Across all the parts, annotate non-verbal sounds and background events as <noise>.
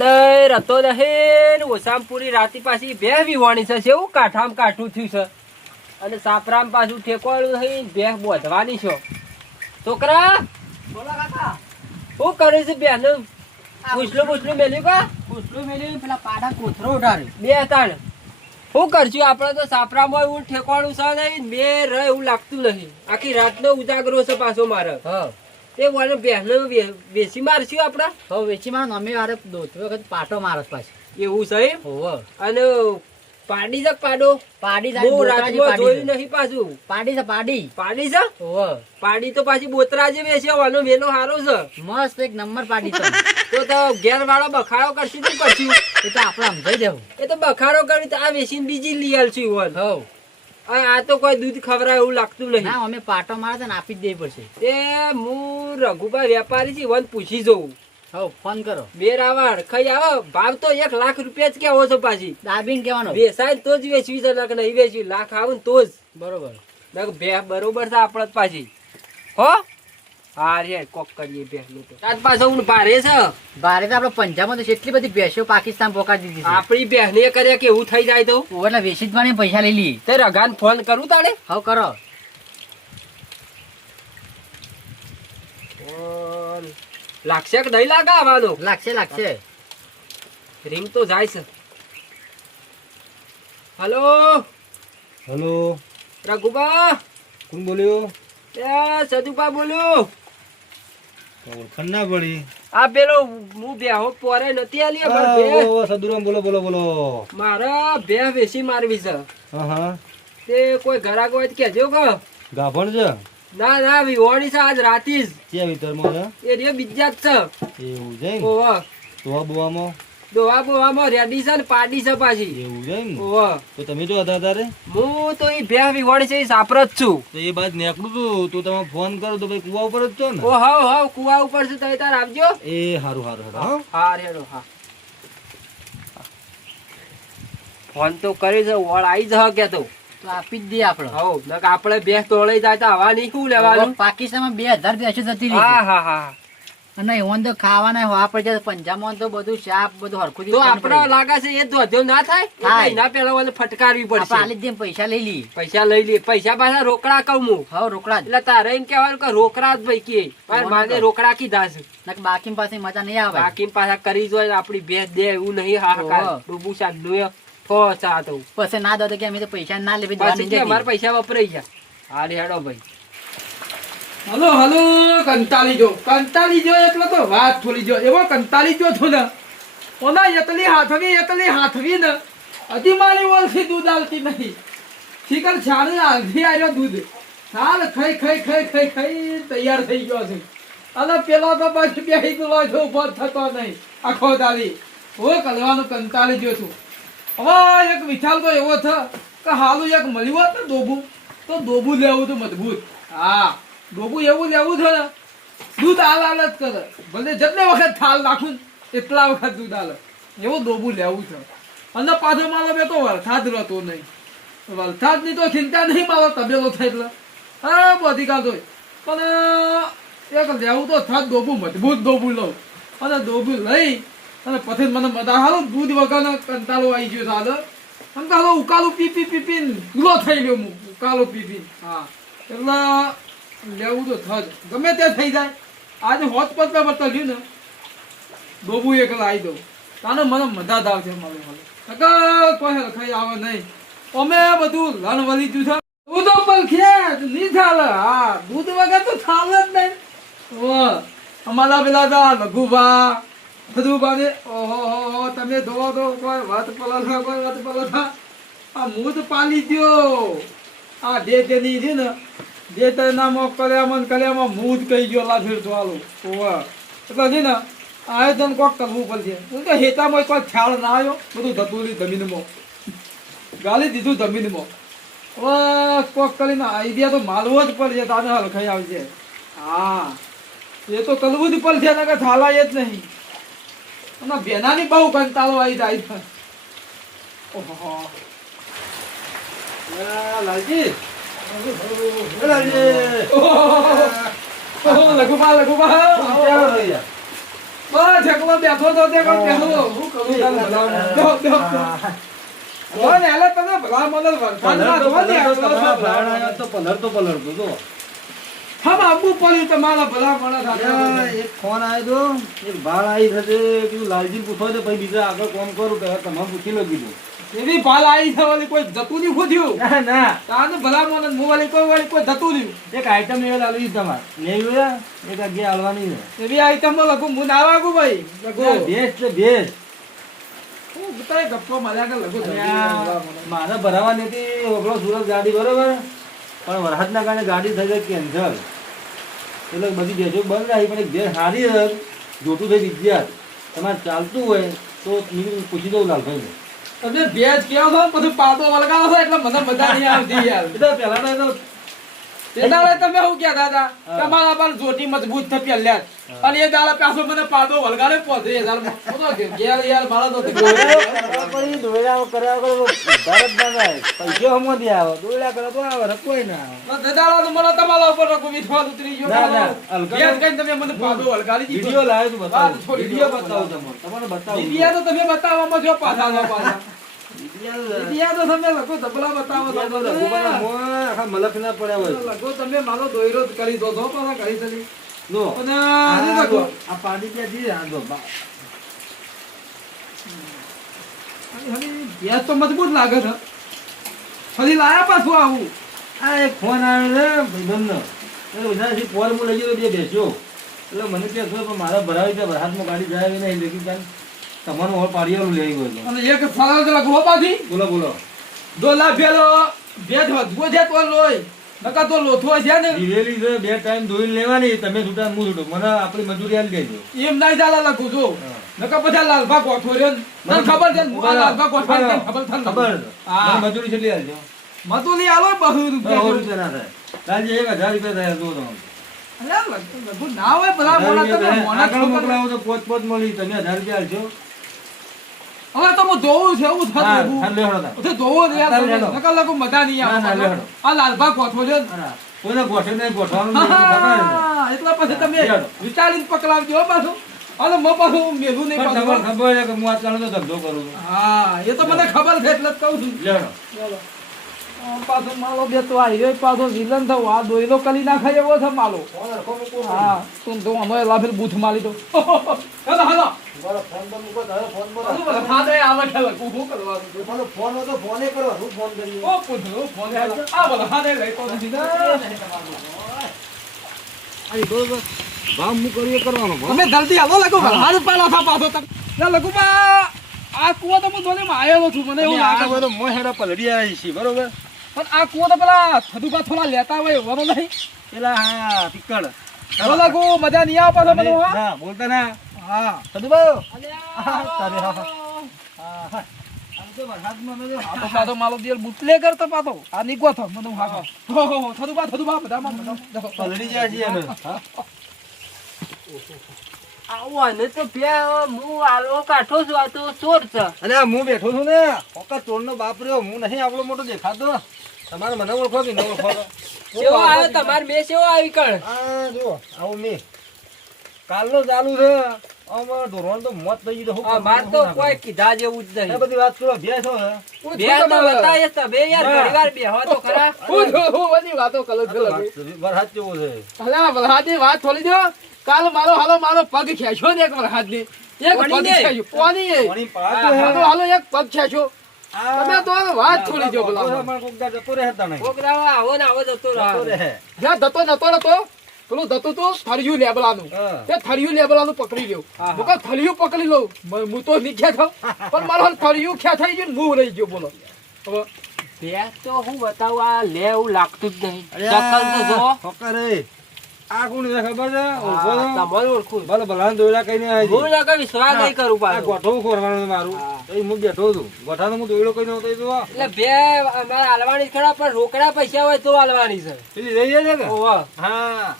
વાદળ હતો નહીં ને ઓસામ પૂરી રાતી પાછી બે વિવાણી છે. એવું કાઠામ કાઠું થયું છે? અને સાપરામ પાછું ઠેકવાળું થઈ બે બોધવાની છો. છોકરા બોલો કાકા. શું કરે છે બેન? પૂછલું પૂછલું. મેલ્યું કા? પૂછલું મેલી પેલા પાડા કોથરો ઉડાડ્યો બે તાણ. શું કરશું? આપણે તો સાપરામાં એવું ઠેકવાળું છે નહીં. બે રહે એવું લાગતું નહીં. આખી રાતનો ઉજાગરો છે પાછો મારે. હા. તે વાળે બેન બેસી મારશું આપડા હવે વેચી મારો નમી વારે દોત વખત પાટો મારસ પાછી. એવું છે? હોવ. અને પાડી છે પાડો? પાડી બહુ રાતમાં પાડી જોયું નહીં પાછું. પાડી છે પાડી. પાડી છે? હોવ. પાડી તો પાછી બોતરા જે વેચ્યો વાનો વેલો હારો છે. મસ્ત એક નંબર પાડી છે. <laughs> તો તો ઘેર વાળો બખાડો કરશું તો પછી. એ તો આપણે સમજાઈ દેવું. એ તો બખાડો કરી તો આ વેચીને બીજી લઈ આલશું હોવ. આ તો કોઈ દૂધ ખવરાય એવું લાગતું નહીં. ના અમે પાટો મારે તને આપી જ દેવી પડશે. તે હું રઘુભાઈ વેપારી છે વન પૂછી જોઉં. હો ફોન કરો. બે રાવણ ખાઈ આવો. ભાવ તો એક લાખ રૂપિયા જ કેવો છો પાછી. દાબીને કહેવાનો. સાહેબ તો જ વેચવી છે નક નહીં વેચવી. લાખ આવું તો જ. બરોબર. બે બરોબર છે આપણે જ પાછી. હો? હા કોક કરીએ બે તો. તાજ પાછો હું ભારે છે. ભારે તો આપણે પંજાબમાં તો કેટલી બધી ભેંસો પાકિસ્તાન પોકાડી દીધી આપણી બહેને કરે કે એવું થઈ જાય તો? એટલે વેચી જ પૈસા લઈ લઈએ. તે રઘાન ફોન કરું તાણે? હવ કરો. લાગશે કે નહીં લાગે આવવાનો? લાગશે લાગશે. રિંગ તો જાય છે. હલો? હલો? રઘુબા? કોણ બોલ્યો? એ સદુબા બોલ્યું? ઓળખાણ ના પડી. આ પેલો હું બેહો પોરે નથી આલી મારે બે. ઓ, સદુરામ બોલો બોલો બોલો. મારા બે વેસી મારવી છે. હા તે કોઈ ઘરાક હોય તો કહેજો કે. ગાભણ છે? ના ના વિહોણી છે આજ રાતી જ. ક્યાં વિતરમાં એ રે બીજા જ છે. છે એવું છે? ઓવા તોવા બોવામાં? દોવા બોવામાં રેડી છે ને પાડી છે પાછી. એવું છે એમ? ઓવા તો તમે જો હતા તારે હું તો એ બે વિહોણી છે સાપર જ છું. તો એ બાદ નીકળું તું તો તમે ફોન કરો તો ભાઈ કુવા ઉપર જ છો ને? ઓ હાવ હાવ કુવા ઉપર છે. તમે તાર આવજો એ હારું હારું હારું હા. હા રેડો હા. ફોન તો કરી છે વળ આવી જ કે તો. તો આપી જ દઈએ આપણે હો આપણે બે તોળે જાય તો હવા નહીં શું લેવાનું? પાકિસ્તાનમાં બે હજાર બેસી જતી હા હા હા. અને એમાં તો ખાવાના હોવા પડે પંજાબમાં તો બધું શાક બધું હરખું તો આપડે લાગે છે એ ધોધ્યો ના થાય? થાય. એના પેલા ઓને ફટકારવી પડશે. આલી જ પૈસા લઈ લઈએ. પૈસા લઈ લે પૈસા પાછા રોકડા કહું હું. રોકડા એટલે તારે એમ કહેવાનું કે રોકડા જ ભાઈ કે. મારે. રોકડા કીધા છે. પાસે મજા નહીં આવે. બાકી પાછા કરી જોઈએ આપડી ભેંસ દે એવું નહીં હા ડૂબુ શાક ફો ચા પછી ના દો તો કે અમે તો પૈસા ના લેવી પાછી પૈસા વપરાઈ ગયા હા હેડો ભાઈ. હલો હલો કંટાળી જો કંટાળી જો એટલે તો વાત થોડી જો, એવો કંટાળી જો છો ને, ઓના એટલી હાથવી એટલી હાથવી ને, હજી મારી ઓળખી દૂધ આલતી નહીં. શીકર છાણી આલથી આવ્યો દૂધ. હાલ ખાઈ ખાઈ ખાઈ ખાઈ ખાઈ, તૈયાર થઈ ગયો છે. અને પેલો તો બસ બેહી ગયો છે, ઊભો થતો નહીં. આખો દાડી. હું, કલવાનું કંટાળી ગયો છું. હવે એક વિચાર તો એવો છે કે હાલું એક મળ્યું હોત ને દોબું, તો દોબું લેવું તો મજબૂત. હા. દોબું એવું લેવું છે ને દૂધ હાલ જ કરે. ભલે જેટલી વખત થાલ નાખું, એટલા વખત દૂધ હાલે. એવું ડોબુ લેવું છે. અને પાછો મારો બે તો વરસાદ રહેતો નહીં. વરસાદની તો ચિંતા નહીં મારો તબેલો થાય એટલે. હા, બધી કાઢો પણ એક લેવું તો થાત ડોબુ મજબૂત ડોબુ લઉં. અને ડોબુ લઈ, અને પછી મને બધા હાલો, દૂધ વગરનો કંટાળો આવી ગયો સાદો અને હાલો ઉકાળું પી પી પી પીને ગુલો થઈ ગયો હું ઉકાળું પી પી. હા. એટલે લેવું તો થજ. ગમે તે થઈ જાય. આજે હોત પત પર તલ્યું ને, બબુ એક લાવી દઉં. તાને મને મજા જ આવશે મારે મારે નકર કોઈ લખાઈ આવે નહીં. અમે બધું લણ વળી જુ છે. દૂધ ઉપર ખેત નહીં ચાલે. હા, દૂધ વગર તો ચાલે જ નહીં. અમારા પેલા તા લઘુભા. લઘુભા બાને, ઓહો, હો તમે ધોવો તો કોઈ વાત પલથા, કોઈ વાત પલથા. આ મૂત પાલી ગયો. આ જે તેની છે ને જે તેનામાં નામ કર્યામાં કર્યામાં મૂદ કહી ગયો લા ફેર ઓવા. એટલે છે ને, આયોજન કોક કરવું પડશે. હું હેતામાં કોઈ ખ્યાલ ના આવ્યો. બધું ધતું જમીનમાં. ગાલી દીધું જમીનમાં. હવે કોક કરીને આઈડિયા તો માલવો જ પડશે તાને હલખાઈ આવશે હા. એ તો કરવું જ પડશે ને કે થાલાય જ નહીં. અને બેનાની બહુ કંટાળો આવી જાય ઓહો. લાલજી લઘુબા લઘુબા બસ એકલો બેઠો તો તે કોઈ બેઠો. હું કરું તારે ભલામણ? જો, જો, જો. જો ને, એટલે તને જો ને, પલર તો. ભાણ આવ્યો તો. હમ આવવું પડ્યું તમારા યા, આટલો. એક ફોન આવ્યો એક ભાળ આવી થશે કીધું લાલજી પૂછો તો પછી બીજા આગળ કોમ કરું કે તમે પૂછી લો કીધું એવી ભાલ આવી છે વાલી કોઈ જતું નહીં ખોદ્યું. ના ના. તાને ભલા મોન હું વળી કોઈ વાળી કોઈ જતું નહીં. એક આઈટમ એ લાવી તમારે. લેવી એક અગિયાર હાલવાની છે. એવી આઈટમમાં લખું હું ના વાગું ભાઈ. ભેસ છે ભેસ હું બતાય ગપ્પો મળ્યા કે લખું મારા ભરાવાની હતી ઓગળો સુરત ગાડી બરોબર. પણ વરસાદના કારણે ગાડી થઈ ગઈ કેન્સલ. એટલે બધી ભેજો બંધ રહી પણ એક ભેસ સારી જોતું થઈ વિદ્યા તમારે ચાલતું હોય તો પૂછી દઉં લાલભાઈને. તમે ભેજ કેવો છો? પછી પાતો વળગાવો છો એટલે મને મજા નહીં આવતી યાર. પેલા તે દાડે તમે શું કહેતા હતા કે મારા પર જોટી મજબૂત થઈ પહેલ્યા અને એ દાડે પાછો મને પાદો વળગાડે પહોંચે એ દાડે હું તો કે ઘેર યાર મારો તો પડી, દોયડા કરવા કરો તો ઉધાર જ ના થાય. આવે. દોયડા કરો તો આવે, ને ના આવે. તે તો મને તમારા ઉપર રઘુ વિશ્વાસ ઉતરી ગયો ના, ના, હલકા ભેજ તમે મને વળગાડી દીધો વીડિયો લાવ્યો બતાવું. તમને. તો તમે બતાવવામાં જો પાછા પાછા વીડિયો તો તમે લખો ધબલા બતાવો તો આખા મલક ના પડ્યા હોય. લખો તમે મારો દોયરો કરી દો છો પાછા કરી દલી જો, અને આ આને જો, લખો આ પાડી ક્યાંથી? આ જો, બા- તો મજબૂત લાગે છે. ફરી લાયા પાછું આવું. આ એક ફોન આવ્યો છે ભાઈબંધનો. ફોન હું લઈ ગયો બે બેસ્યો એટલે મને કે મારા ભરાવી છે વરસાદમાં ગાડી જાય નહીં લેકિન ચાલ તમારું હવે પાડિયાલું લઈ ગયો અને એક ફરજ દલા પાછી. બોલો બોલો. દોલા ફેલો બે વધવો છે તો લોય નકા તો લોથો છે ને. દિવેલી છે બે ટાઈમ ધોઈને લેવાની તમે છૂટા હું છૂટો. મને આપણી મજૂરી આલી દેજો એમ નહીં ચાલે લખું છું. નકા બધા લાલભા ગોઠવો રહ્યો ને. ખબર છે લાલભા ગોઠવા ખબર થાય ખબર હા. મને મજૂરી કેટલી આલજો મજૂરી આલો બહુ રૂપિયા રૂપિયા ના થાય. લાલજી એક હજાર રૂપિયા થાય જો તમે. અલ્યા, લખું ના હોય ભલા મોણા રૂપિયા તમે ખબર મોકલાવો તો પોત પોત મળી. તમે હજાર રૂપિયા આલજો હવે તો હું જોઉં છું એવું થતું. તો જોવો ને યાર અત્યારે તમે. લેડો. નકર લખું મજા નહીં આવે લેડો. આ લાલભા ગોઠવો છે કોઈને ગોઠે નહીં ગોઠવાનું ખબર એટલા પછી તમે લેડો. વિચારીને પકડાવજો પાછું અને મો પાછું મેલું નહીં. તમને ખબર છે કે હું આજકાલ તો ધંધો કરું હા એ તો મને ખબર છે એટલે જ કહું છું. આ પાછો માલો બે તો આવી રહ્યો પાછો વિલન થયો આ દોયલો કરી નાખાય એવો છે માલો. હા તું તો અમે લાભેલ બૂથ મારી દો હેલો હેલો. તો તો ને તમે જલ્દી હાલો લગો હાલ પાલો થા પાછો ના લગુ બા આ કુવા તો હું ધોને આવેલો છું મને એવું લાગે છે. બધો મોં હેડા પલડી આવી છે બરોબર? પણ આ કુવો તો પેલા થદુબા થોડા લેતા હોય એવાનો નહીં. પેલા હા પિક્કડ હાલો લાગુ મજા નહીં આવે પાછો મને હા બોલતા ના. હા. અલ્યા. તારે હા હા. હું છે ચોર બેઠો છું ને. ઓકા ચોરનો બાપ રહ્યો હું નહીં આવડો મોટો દેખાતો. તમારે મને ઓળખો કે ન ઓળખો? કેવો આવ્યો તમારે મેં કેવો આવી કણ. જો આવું મેં. કાલનો ચાલુ છે. આમાં ધોરણ તો મોત થઈ ગઈ તો માર તો કોઈ કીધા જેવું જ એ નહીં બધી વાત કરો બેસો બે તો બતાય તમે. યાર ના. બે હો તો ખરા. <laughs> હું હું બધી વાતો તો વાત છે. વરસાદ જેવો છે? અલ્યા વરહાદની વાત થોડી દો કાલ મારો હાલો મારો પગ ખેંચ્યો ને એક વરહાદની એક પગ ને? ખેંચ્યો. કોની એ? પાણી પડાતું હાલો એક પગ ખેંચ્યો. તમે તો વાત છોડી જો આ મને તો અમારે કોક દાડો જતો રહે નહીં છોકરાઓ આવો ને આવો જતો જતો રહે. જ્યાં દતો નતો નતો પેલું દતું તો થરિયું લેબલાનું. તે થરિયું લેબલાનું પકડી લ્યો હા. કહું થરિયું પકડી લઉં. હું તો નહીં થાઉં પણ મારો થરિયું ખ્યા થઈ ગયું હું રહી ગયો બોલો. હવે બે તો હું બતાવું આ લેવું લાગતું જ નહીં. અરે તો જો. ફકર એ. આ કોણ છે ખબર છે? તમારે ઓળખું ભલે ભલાને દોયડા કઈને આવી હું ના કઈ સ્વાદ નહીં કરું આ પાછો ગોઠવું ખોરવાનું મારું. એ તો હું બેઠો છું. ગોઠાનો હું દોયડો કઈ નહોતો એ તો એટલે બે અમારે હાલવાની ખરા પણ રોકડા પૈસા હોય તો હાલવાની છે. પેલી રહી જાય છે કે હા.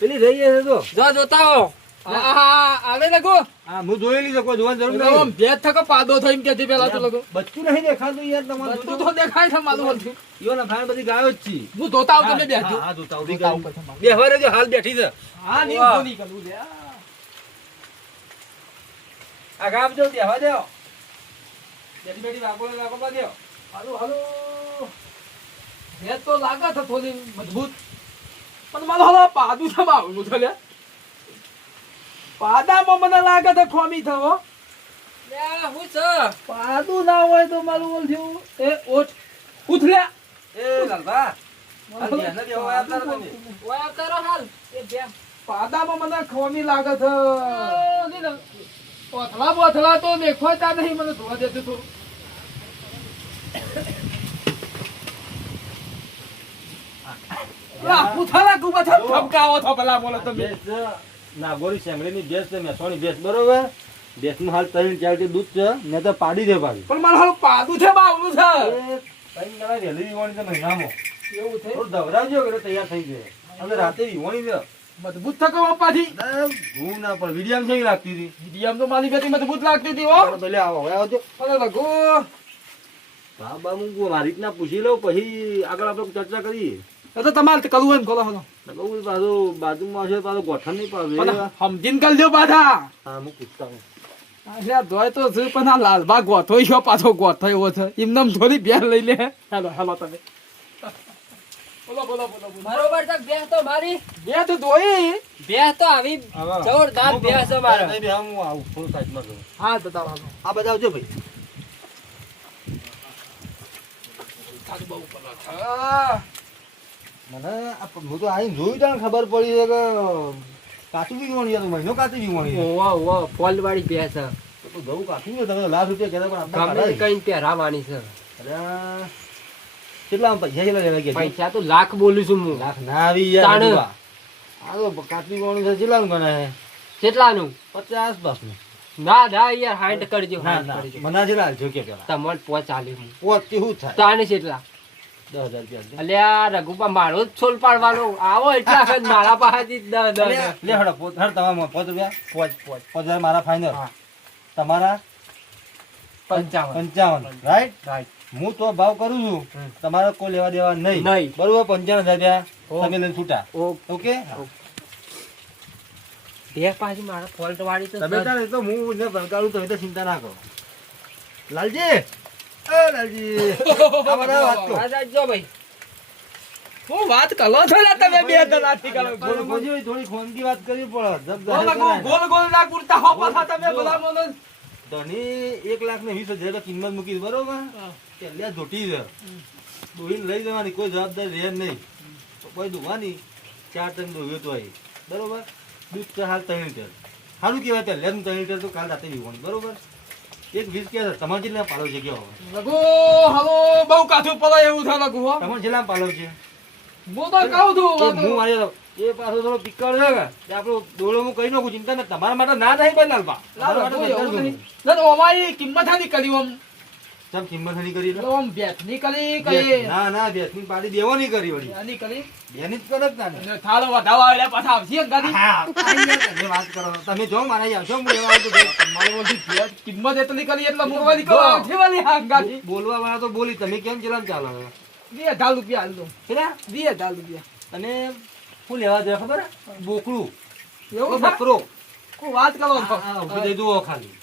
પેલી રહી છે તો? જો જોતા હો. આવે લગો હા હું જોઈ લીધો કોઈ જોવાની જરૂર આમ નહીં ભેદ થકો પાદો એમ કેથી પેલા તો લગો બચ્ચું નહીં દેખાતું યાર તમારું બચ્ચું તો દેખાય છે મારું હલથી. ઈયો ના ભાઈ બધી ગાયો જ છે હું ધોતા આવું તમે બેસજો હા. ધોતા આવું પછી મારું. બેહવા હાલ બેઠી છે હા નહીં. ઊભું નહીં કરવું લે. આ. ગામ જો દેવા દેવો બેઠી બેઠી વાગો વાગો પા દેવો હાલો હાલો એ તો લાગે છે થોડી મજબૂત પણ મારો હાલો પાદું છે છે લે પાદામાં મને લાગે તો ખોમી થવો હું. છે? પાદું ના હોય તો મારું બોલ થયું એ ઓઠ ઉથલ્યા. એ લાલભા પાદામાં મને ખોમી લાગે છે. ઓથલા બોથલા તો દેખવાતા નહીં મને ધોવા દેતું તું પૂથાલા કુબા ધમકાવો છો પેલા બોલો તમે. ભેંસ ગોરી શેંગડીની ભેંસ છે મેસોની ભેંસ બરોબર? ભેંસનું હાલ ત્રણ ચાર દૂધ છે ને તો પાડી દે પાડી પણ મારું હાલ પાડું છે બાવનું છે. ત્રણ દાડા વહેલી વિવાણી છે મહિનામાં. એવું થયું થોડું દવરાવજો કે તૈયાર થઈ ગયો અને રાતે વિવાણી છે. મજબૂત થકો પપ્પાથી હું ના પણ મીડિયમ કેવી લાગતી હતી. મીડિયમ તો મારી બેટી મજબૂત લાગતી હતી હો. ભલે આવો હવે આવજો. મને લગો બાબા હું મારી રીતના પૂછી લઉં પછી આગળ આપણે ચર્ચા કરીએ. તો તમારે કરવું એમ ને કરો હલો બહુ પાછું બાજુમાં છે પાછું ગોઠણ નહીં સમજીને કરી દો પાછા. હા હું પૂછતા અલ્યા ધોય તો છે પણ આ લાલબા ગોથો છો પાછો ગોથો છે. એમને થોડી બેન લઈ લે. હેલો હેલો તમે. બોલો બોલો બોલો બોલો. બરોબર છે બે તો મારી. બે તો ધોઈ. બે તો આવી જોરદાર ભેંસ છે મારો. નહીં, નહીં, હું આવું થોડું સાઈડમાં જઉં. હા તો તારો આ બધા આવજો ભાઈ. મને હું તો આઈને જોયું ત્યાં ખબર પડી છે કે કાચું બી વણી હતું મહિનો કાચું બી વણી ઓવા ઓવા ફોલ વાળી ભેંસ છે. તો ઘઉં કાચું ને તમે લાખ રૂપિયા કહેતા પણ આપણે ગમે તે કાઢાય. કઈ પહેરાવાની છે. અરે, કેટલા પૈસા કેટલા લેવા ગયા? પૈસા તો લાખ બોલું છું હું. લાખ ના આવી યાર આ. તો કાચું વણી છે ગણાય કેટલાનું? પચાસ પાસનું ના. ના યાર હાઈટ કરજો ના કરજો. મને કેટલા હાલજો કે પેલા. તમને પોચ આલી હું. પોત કે શું થાય? તાને કેટલા અલ્યા રઘુપા મારો જ છોલ પાડવાનો. આવો એટલા મારા પાસેથી દ- દ- લે લે હડો હડ તમારા પાંચ રૂપિયા. પોચ પોચ પાંચ મારા ફાઇનલ તમારા પંચાવન. પંચાવન રાઈટ રાઈટ હું તો ભાવ કરું છું તમારે કોઈ લેવા દેવા નહીં. નહીં. બરોબર પંચાવન હજાર. રૂપિયા તમે લઈને છૂટા. ઓકે. બે પાછી મારા ફોલ્ટ વાળી તો તમે તો હું તો ચિંતા ના કરો. લાલજી! હું વાત કરો. છો ને તમે બે જણાથી કરો. ગોલ પણ ગોલ થોડી ખોનગી વાત કરવી પડે. ગોલ ગોલ કરાય. ગોલ ગોલ ના કુર્તા હો પાછા તમે ભલા મને. ધણી એક લાખ ને વીસ હજાર કિંમત મૂકી બરોબર? પેલા ધોટી છે. દોહીને લઈ જવાની કોઈ જવાબદારી રહે નહીં. કોઈ દુવાની ચાર ટન દોહ્યો તો બરોબર? દૂધ હાલ ત્રણ લીટર. સારું કહેવાય પહેલા ત્રણ લીટર તો કાલ રાતે પીવાનું બરોબર? એક વીસ કે તમારે છે હાલો બહુ એવું થાય હો. તમારે જેટલા પાલો છે? હું તો કહું છું એ હું મારી એ પાછો થોડો પિક્કર છે કે આપણો દોડો હું કહી નાખું ચિંતા તમારા માટે ના થાય. ના અમારી કિંમત હાની કરી આમ. ચમ કિંમતની કરી એટલે? ઓમ આમ નીકળી કરી ના ના બેસની પાડી દેવાની કરી વળી. આની કરી બેની જ કરત ના ને. થાળો વધાવા એટલે પાછા આવશે ગાડી હા, વાત કરો. તમે જો મારા આવશો હું લેવા આવતો ભાઈ. બોલી બોલતી કિંમત એટલી કરી એટલે મૂકવાની કરો આવશે વાલી હા ગાડી બોલવા વાળા તો બોલી તમે કેમ ચલામ ચાલો બે હજાર રૂપિયા હાલ દો. પેલા બે હજાર રૂપિયા. અને હું લેવા જોઈએ ખબર? બોકડું એવું? બકરો. કોઈ વાત કરો હા આ, ઊભી ખાલી.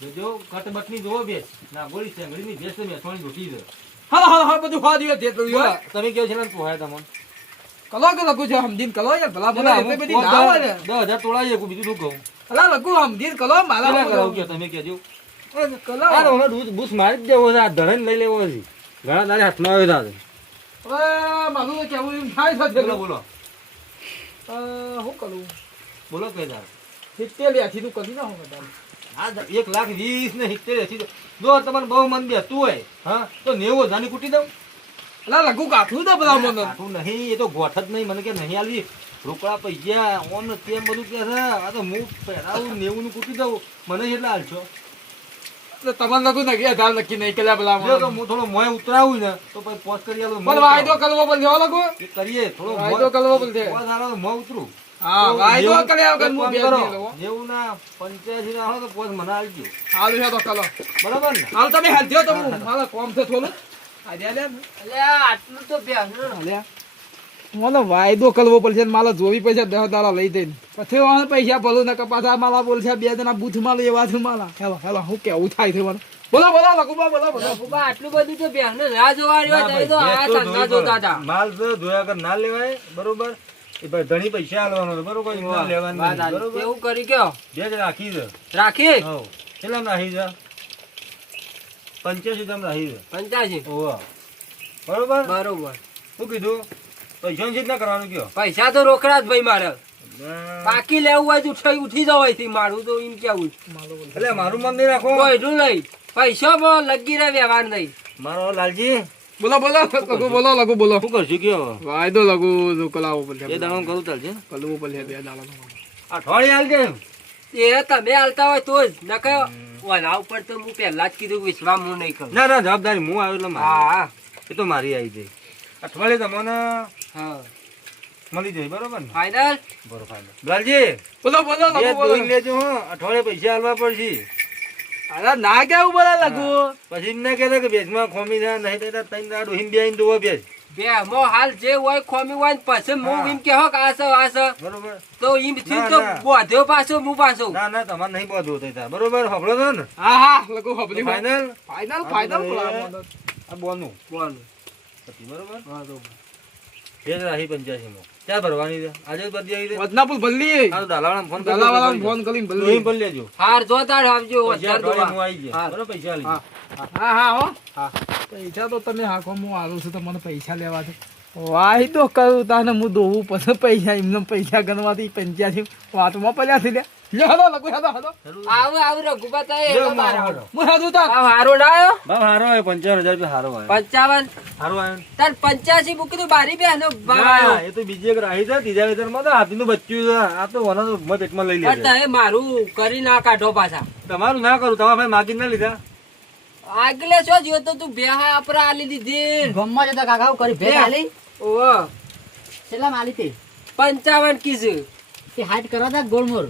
જોજો કટબટની બેસ. ના ભેંસ તો જોતી છે. હા હા હા બધું ખવા તે તમે કેવો છે ને પોહાય તમને? કલો કે લગુ છે હમદીન કલો યાર ભલા ભલા એટલે બધી ના હોય ને. બીજું શું કહું? અલા લગુ હમદીન કલો કરાવું કલો તમે કહેજો. કલો. આ દૂધ બૂસ મારી દેવો છે આ ધડન લઈ લેવો છે. ઘણા તારે હાથમાં તારે. મારું કેવું એમ થાય છે બોલો હું કરું? બોલો કઈ તારે. સિત્તેર લ્યાથી તું કરી નાખું હોય તારે. એક લાખ વીસ ને સિત્તેર એસી જો તમારે બહુ મન બેસતું હોય હા તો નેવું હજારની કૂટી દઉં. અલા લગુ કાઠું દે બધા મને કાઠું નહીં એ તો ગોઠ જ નહીં મને કે નહીં આલવી રોકડા પૈસા ઓન તેમ બધું કે છે આ તો હું પહેરાવું નેવું નું કૂટી દઉં. મને એટલા હાલશો. તમારે નથી નક્કી હજાર નક્કી નહીં કર્યા પેલા તો મને. હું થોડો મોય ઉતરાવું ને તો પછી પોસ્ટ કરી આલું પણ વાયદો કરવો લગુ કરીએ થોડો વાયદો કરવો પડશે. મોય ઉતરું. હા વાયદો વગર હું કરો, ના ના તો મને છે તો કલો બરાબર ને? હાલ તમે હાલજો તો હું મારા કોમ છે થોડું. આજે લે અલ્યા આટલું તો ભેંસ લે મને વાયદો કરવો પડશે ને જોવી પૈસા દસ દાડા લઈ જઈને. પછી વાળ પૈસા ભલું ને પાછા માલા બોલશે બે જણા બૂથમાં લેવા છે માલા. હેલો હેલો હું કેવું થાય છે મને? બોલો બોલો લખુબા બોલો બોલો. રઘુબા આટલું બધું તો બેહને ને જોવાડી હોય ત્યારે તો આ ધંધા જોતા હતા. માલ તો જોયા કર ના લેવાય બરોબર? ઘણી પૈસા આલવાનો બરોબર? લેવાનું એવું કરી ગયો? બે જ રાખી દે રાખી? કેટલા રાખી દે પંચ્યાસી તમે રાખી દે પંચ્યાસી? બરોબર? બરોબર. શું કીધું? ચિંતા કરવાનું કયો? પૈસા તો રોકડા જ ભાઈ મારે. બાકી લેવું હોય તો ઉઠાઈ ઉઠી જવાયથી મારું તો એમ કેવું એટલે મારું મન નહીં રાખો. કોઈ નહીં. પૈસા લગી રહે વ્યવહાર નહીં. મારો લાલજી બોલો બોલો. લખુ બોલો લખુ બોલો. શું કરશું? કયો? વાયદો જો કલાવો પડશે એ દાડો કરવું ચાલશે કલવું પડશે બે દાડા અઠવાડિયે હાલજે એ તમે હાલતા હોય તો જ. નકર ઓના ઉપર તો હું પહેલા જ કીધું વિશ્વામ હું નહીં કરું. ના ના જવાબદારી હું આવ્યો એટલે હા. એ તો મારી આવી જઈ અઠવાડિયે તમને હા. મળી જાય બરોબર ને? ફાઈનલ બરોબર. લાલજી બોલો બોલો બે બોલો. લેજો હું. અઠવાડિયે પૈસા આલવા પડશે. અરે ના કેવું બોલે લખુ પછી ને કે ભેજમાં ખોમી ના નહીં તો ત્રણ દાડુ હિમ બેહીને દોવો ભેજ. બે મો હાલ જે હોય ખોમી હોય પછી હું હા. એમ કે આ આસ આસ બરોબર. તો એમ થી તો. બોધ્યો પાછો હું પાછો. ના ના તમારે નહીં બધું થઈ બરોબર હબળો તો ને? હા હા લખુ હબલી ફાઇનલ ફાઇનલ ફાઇનલ આ બોનું. બોલ. પછી બરોબર? બરોબર ભેજ રાખી પંચ્યાસી માં ક્યાં ભરવાની છે? આજે બધી આવી વદનાપુર ભલ્લી આ તો ફોન કરી ફોન કરીને ભલ્લી પર લેજો. હાર જો તાર આવજો પૈસા અત્યારે અઠવાડિયે હું આવી ગયો. હા. પૈસા લઈ હા. હા હા પૈસા તો તમે હાખો હું આલું છું તો મને પૈસા લેવા છે વાયદો કરું તાને હું દોવું પછી પૈસા એમને પૈસા ગણવાથી પંચ્યાસી વાતમાં પડ્યા થઈ લે. લે હલો લગુ હલો હલો. આવું આવું રઘુબા તારે લ્યો, મારો મારો. હારો. હું આ હારો ના આવ્યો હારો આવ્યો પંચાવન હજાર રૂપિયા હારો આવ્યો. પંચાવન? હારો આવ્યો. તાર પંચ્યાસી મૂકી દઉં બારી બે નો ભાવ એ તો બીજી એક રાહી છે ત્રીજા વેતરમાં તો હાથીનું બચ્ચું છે. આ તો વનો તો ઊભા પેટમાં લઈ લે પણ મારું કરી ના કાઢો પાછા. તમારું ના કરું તમારા ભાઈ માગી ના લીધા. આગલે છો જો તો તું બે હા આપરા આલી દીધી. ગમમાં જતા કાકા કરી બે. આલી. ઓહો. છેલ્લા આલી તે. પંચાવન કીધું. તે હાઈટ કરવા તા ગોળમોર.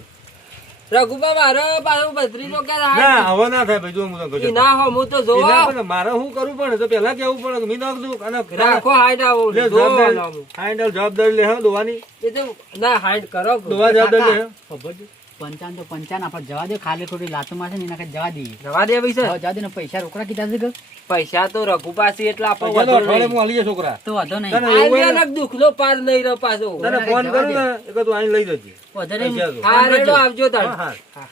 રઘુબા મારો પાછો બત્રી કે ના હવે ના થાય ભાઈ જો હું ના હો હું તો જોવો મારે હું કરવું પણ તો કેવું પડે મી નાખ દઉં અને રાખો હાઈટ આવો જવાબદારી નામું. જવાબદારી લે દોવાની. એ તો ના હાઈડ કરો દોવા જવાબદારી લે હો. પંચાવન તો પંચાન આપણે જવા દે ખાલી ખોટી લાતો માં છે ને એના જવા દઈએ. જવા દે ભાઈ સર જવા દે ને પૈસા રોકડા કીધા છે કે? પૈસા તો રઘુ પાસે એટલે આપણે વધો છોકરા. તો વધો નહીં. તને એવું હોય ને, આલ્યાનક પાર નહીં રહ્યો પાછો. તને ફોન કરું ને. એક તું આઈને લઈ જજે. વાંધો નહીં. હા રેડો આવજો તાર હા, હા.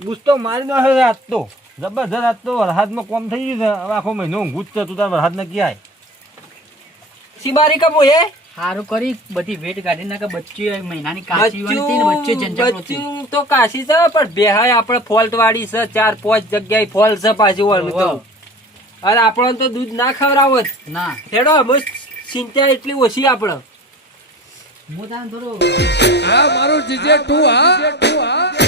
ગુસ્સો મારી નો હવે આજ તો. જબરજસ્ત આજ તો. વરસાદમાં કોમ થઈ ગયું છે. હવે આખો મહિનો ઊંઘું જ તું તાર વરસાદ ને ક્યાંય? સીમારી કપો હે? સારું કરી બધી વેટ કાઢી નાખે બચ્ચી મહિનાની કાચી વાળી હતી ને બચ્ચું તો કાશી છે પણ બેહાય આપણે ફોલ્ટ વાળી છે ચાર પાંચ જગ્યાએ ફોલ્ટ છે પાછું વાળું તો. અરે આપણને તો દૂધ ના ખવડાવો જ ના. હેડો બસ ચિંતા એટલી ઓછી આપણે. મોદાન ધરો હા મારું જીજે તું હા. તું હા.